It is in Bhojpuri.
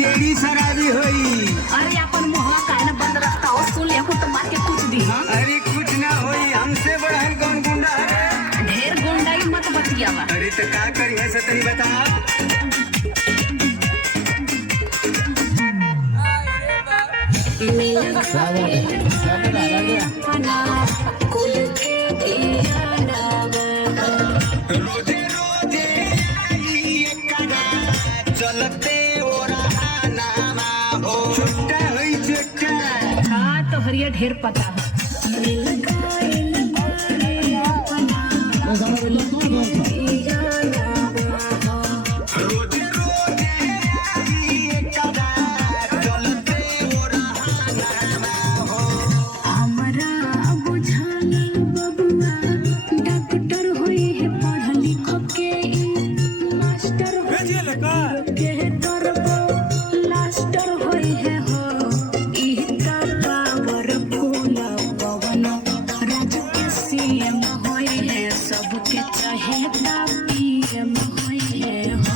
जेडी शराबी होई। अरे अपन मुहवा काहे बंद रखता हो? सुन ले तो मार के कुछ दी। हाँ अरे कुछ ना होई, हमसे बढ़न कौन गुंडा है? ढेर गुंडाई मत बतियावा। अरे तो का करी है सतरी बता। रोजे रोजे चलते छुट्टा हुई छुट्टा। हाँ तो हरिया ढेर पता है। रोजे रोजे चलते हमरा बुझाल बबुआ डॉक्टर होई है पढ़ लिख के मास्टर के तरबो लास्टर होई है हो इहता पावरफुल पवन राज के सीएम होई है सबके चाहे पीएम होई है।